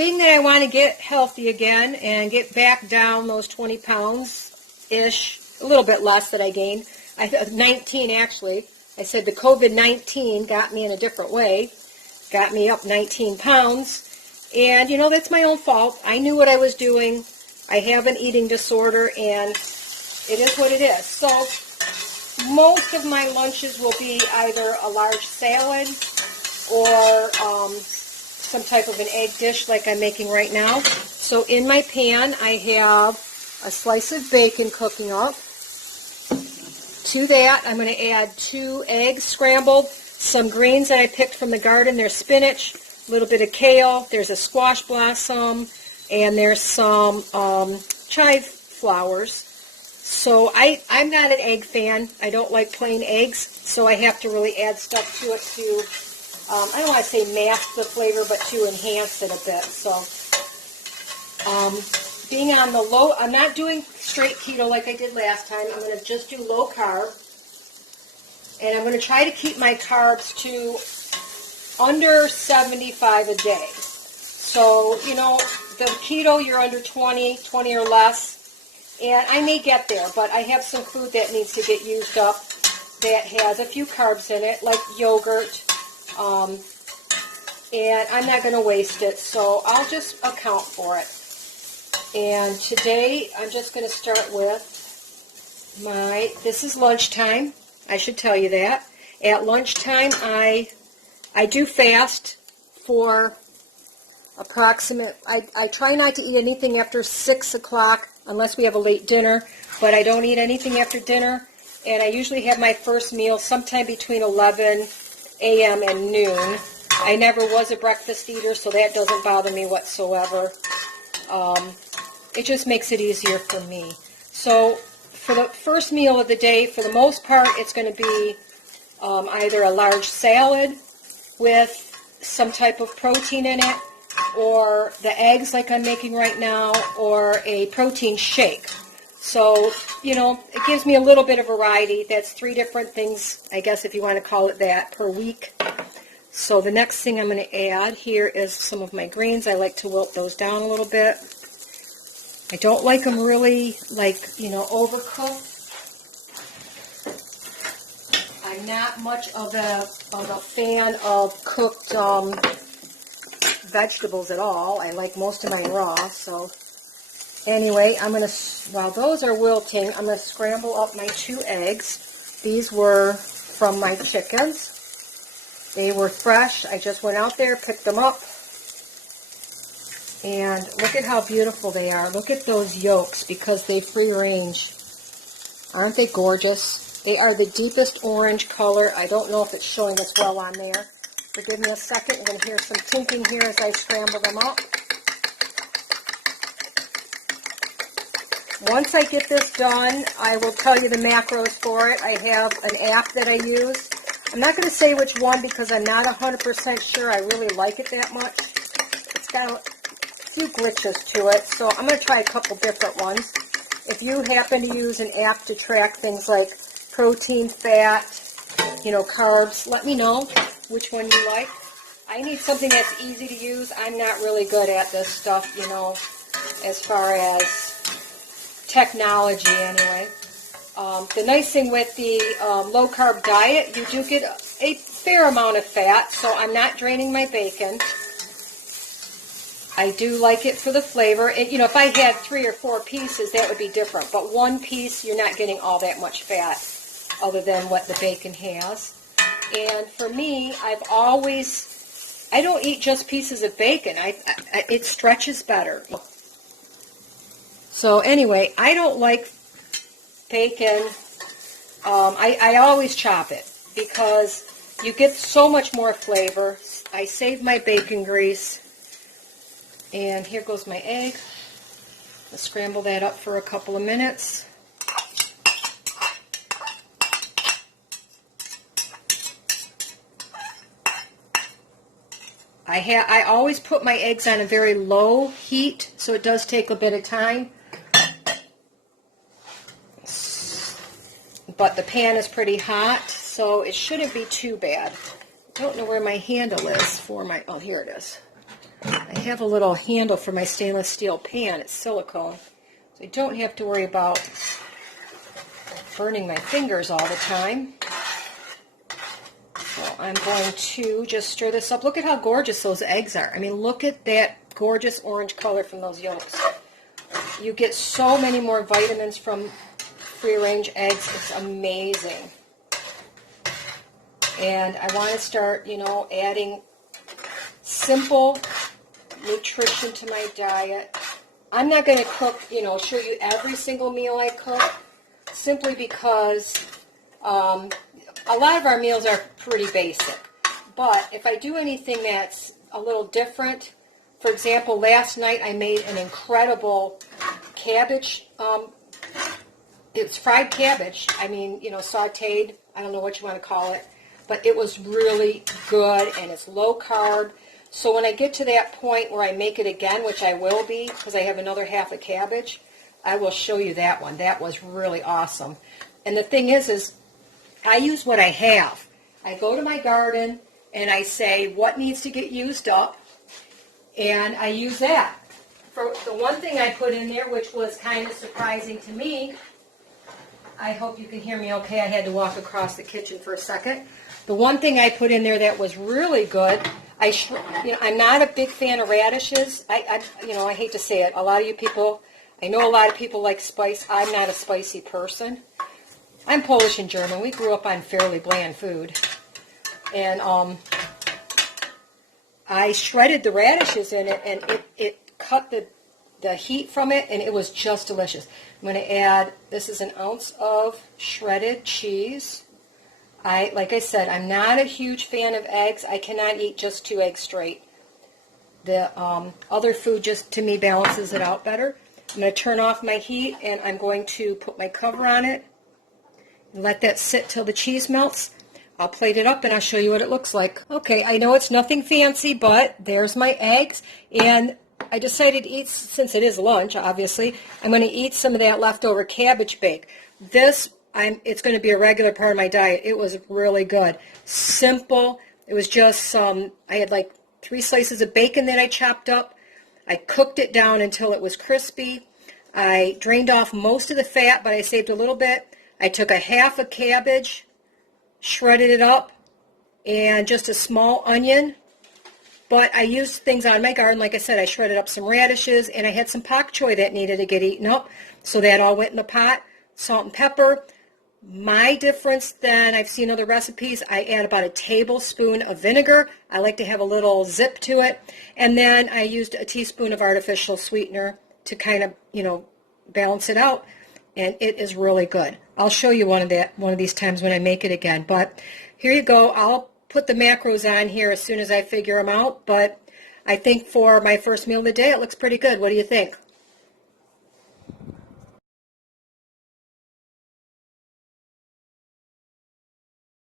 being that I want to get healthy again and get back down those 20 pounds-ish, a little bit less that I gained, 19 actually. I said the COVID-19 got me in a different way, got me up 19 pounds. And, you know, that's my own fault. I knew what I was doing. I have an eating disorder, and it is what it is. So most of my lunches will be either a large salad or some type of an egg dish like I'm making right now. So in my pan, I have a slice of bacon cooking up. To that, I'm going to add 2 eggs scrambled, some greens that I picked from the garden. There's spinach, a little bit of kale, there's a squash blossom, and there's some chive flowers. So I'm not an egg fan. I don't like plain eggs, so I have to really add stuff to it to, I don't want to say mask the flavor, but to enhance it a bit. So being on the low, I'm not doing straight keto like I did last time. I'm going to just do low carb. And I'm going to try to keep my carbs to under 75 a day. So, you know, the keto, you're under 20 or less. And I may get there, but I have some food that needs to get used up that has a few carbs in it, like yogurt. And I'm not going to waste it, so I'll just account for it. And today, I'm just going to start with this is lunchtime. I should tell you that. At lunchtime, I do fast for I try not to eat anything after 6 o'clock unless we have a late dinner, but I don't eat anything after dinner, and I usually have my first meal sometime between 11 a.m. and noon. I never was a breakfast eater, so that doesn't bother me whatsoever. It just makes it easier for me. So for the first meal of the day, for the most part, it's going to be either a large salad with some type of protein in it, or the eggs like I'm making right now, or a protein shake. So, you know, it gives me a little bit of variety. That's 3 different things, I guess if you want to call it that, per week. So the next thing I'm going to add here is some of my greens. I like to wilt those down a little bit. I don't like them really, overcooked. I'm not much of a fan of cooked vegetables at all. I like most of mine raw. So anyway, while those are wilting, I'm going to scramble up my 2 eggs. These were from my chickens. They were fresh. I just went out there, picked them up. And look at how beautiful they are. Look at those yolks because they free range. Aren't they gorgeous? They are the deepest orange color. I don't know if it's showing as well on there. Forgive me a second. You're going to hear some tinking here as I scramble them up. Once I get this done, I will tell you the macros for it. I have an app that I use. I'm not going to say which one because I'm not 100% sure I really like it that much. It's got a few glitches to it, so I'm going to try a couple different ones. If you happen to use an app to track things like protein, fat, carbs, let me know which one you like. I need something that's easy to use. I'm not really good at this stuff, as far as technology anyway. The nice thing with the low-carb diet, you do get a fair amount of fat, so I'm not draining my bacon. I do like it for the flavor. If I had 3 or 4 pieces, that would be different. But 1 piece, you're not getting all that much fat other than what the bacon has. And for me, I don't eat just pieces of bacon. It stretches better. So anyway, I don't like bacon. I always chop it because you get so much more flavor. I save my bacon grease. And here goes my egg. Let's scramble that up for a couple of minutes. I always put my eggs on a very low heat, so it does take a bit of time. But the pan is pretty hot, so it shouldn't be too bad. I don't know where my handle is for my, oh, here it is. I have a little handle for my stainless steel pan. It's silicone, so I don't have to worry about burning my fingers all the time. So I'm going to just stir this up. Look at how gorgeous those eggs are. I mean, look at that gorgeous orange color from those yolks. You get so many more vitamins from free-range eggs. It's amazing. And I want to start, adding simple nutrition to my diet. I'm not going to cook, show you every single meal I cook, simply because a lot of our meals are pretty basic. But if I do anything that's a little different, for example, last night I made an incredible cabbage. It's fried cabbage. I mean, sauteed. I don't know what you want to call it. But it was really good, and it's low carb. So when I get to that point where I make it again, which I will be, because I have another half a cabbage, I will show you that one. That was really awesome. And the thing is I use what I have. I go to my garden, and I say, what needs to get used up? And I use that. For the one thing I put in there, which was kind of surprising to me, I hope you can hear me okay. I had to walk across the kitchen for a second. The one thing I put in there that was really good, I'm not a big fan of radishes. I hate to say it. A lot of you people, I know a lot of people like spice. I'm not a spicy person. I'm Polish and German. We grew up on fairly bland food. And I shredded the radishes in it, and it cut the heat from it, and it was just delicious. I'm going to add, this is an ounce of shredded cheese. Like I said, I'm not a huge fan of eggs. I cannot eat just 2 eggs straight. The other food just, to me, balances it out better. I'm going to turn off my heat, and I'm going to put my cover on it and let that sit till the cheese melts. I'll plate it up, and I'll show you what it looks like. Okay, I know it's nothing fancy, but there's my eggs, and I decided to eat, since it is lunch, obviously, I'm going to eat some of that leftover cabbage bake. It's going to be a regular part of my diet. It was really good. Simple. It was just I had like 3 slices of bacon that I chopped up. I cooked it down until it was crispy. I drained off most of the fat, but I saved a little bit. I took a half a cabbage, shredded it up, and just a small onion. But I used things on my garden. Like I said, I shredded up some radishes, and I had some pak choy that needed to get eaten up. So that all went in the pot. Salt and pepper. My difference than I've seen other recipes, I add about a tablespoon of vinegar. I like to have a little zip to it. And then I used a teaspoon of artificial sweetener to kind of, balance it out. And it is really good. I'll show you one of these times when I make it again. But here you go. I'll put the macros on here as soon as I figure them out. But I think for my first meal of the day, it looks pretty good. What do you think?